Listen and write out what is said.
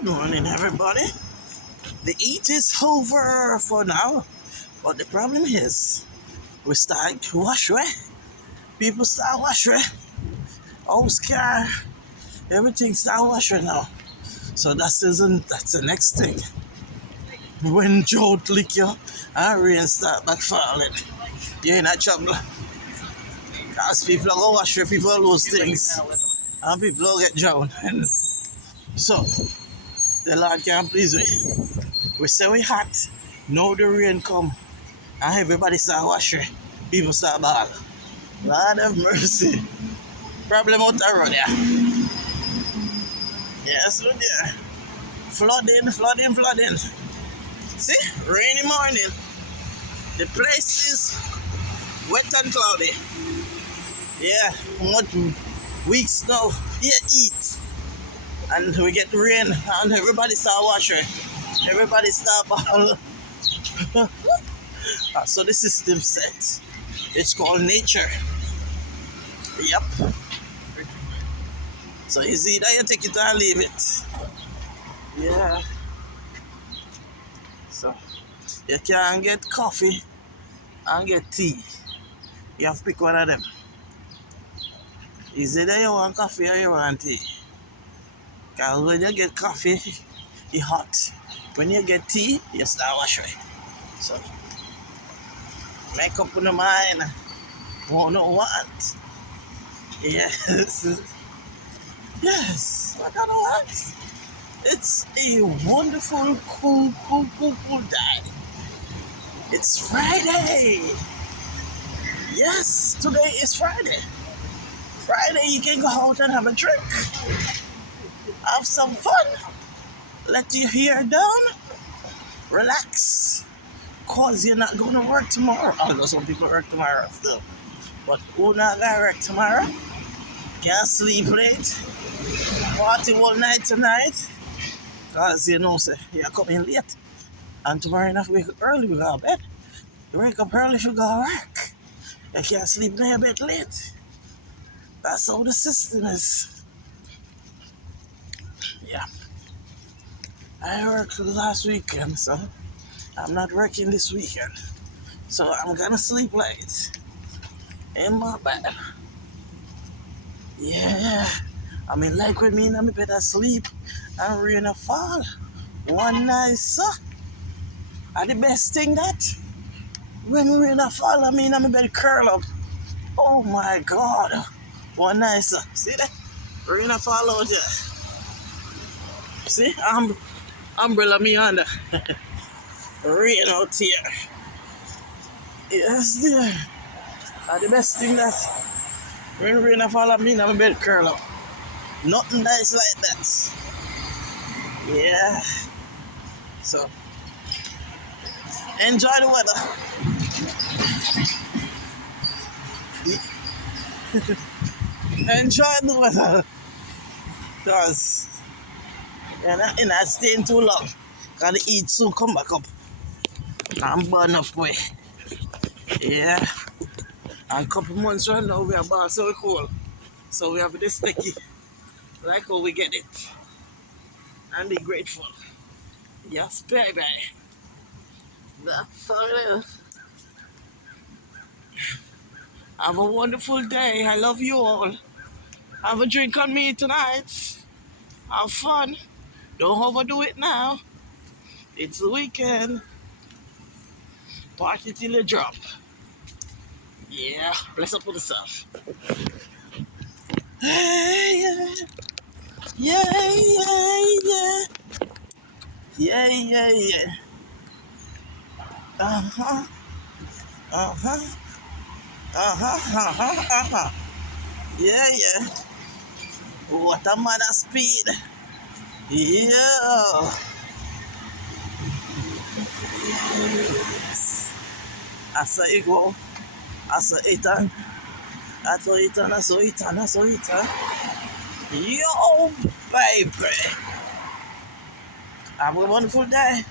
Good morning, everybody. The heat is over for now, but the problem is we start to wash away. People start wash away. House car, everything start wash away now. So that's the next thing. When drought lick you and rain start back falling, you're in a trouble. Cause people are going wash away, people lose things, and people will get drowned. And so the Lord can't please me. We say we hot, now the rain come, and everybody start washing. People start ball. Lord have mercy. Problem out the road, yeah. Yes, look there. Flooding. See? Rainy morning. The place is wet and cloudy. Yeah, much weeks now. Here eat. And we get rain and everybody start washing. Everybody start ball. So the system set. It's called nature. Yep. So it's either you take it or leave it. Yeah. So you can get coffee and get tea. You have to pick one of them. Is either you want coffee or you want tea. Because when you get coffee, it's hot. When you get tea, you start washing. So make up in the mind. Won't know what. Yes. Yes. What kind of what? It's a wonderful, cool day. It's Friday. Yes, today is Friday. Friday, you can go out and have a drink. Have some fun. Let your hair down. Relax. Cause you're not going to work tomorrow. Although some people work tomorrow still. But who not going to work tomorrow? Can't sleep late. Party all night tonight. Cause you know, say, you're coming late. And tomorrow you have to wake up early, we go to bed. You wake up early if you go to work. You can't sleep in your bed late. That's how the system is. Yeah. I worked last weekend, so I'm not working this weekend. So I'm gonna sleep late. In my bed. Yeah. I mean, like with me in my bed, I sleep and rain a fall. One night, sir. And the best thing that when rain a fall, I mean, I'm in bed curl up. Oh my God. One night, sir. See that? Rain a fall out there. See? Umbrella me under. Rain out here. Yes, dear. And the best thing that when rain a fall, I mean, I'm in bed curl up. Nothing nice like that. Yeah. So, enjoy the weather. Enjoy the weather. Because you're not staying too long. Because the heat soon come back up. And burn up way. Yeah. And a couple months right now we are back so cold. So we have this sticky. Like how we get it. And be grateful. Yes, baby. That's all it is. Have a wonderful day. I love you all. Have a drink on me tonight. Have fun. Don't overdo it now. It's the weekend. Party till you drop. Yeah. Bless up for yourself. Yeah. Yeah. Yeah. Uh-huh. Yeah. What a man of speed. Yeah. I saw it go. I saw it on. I saw it. Yo, baby. Have a wonderful day.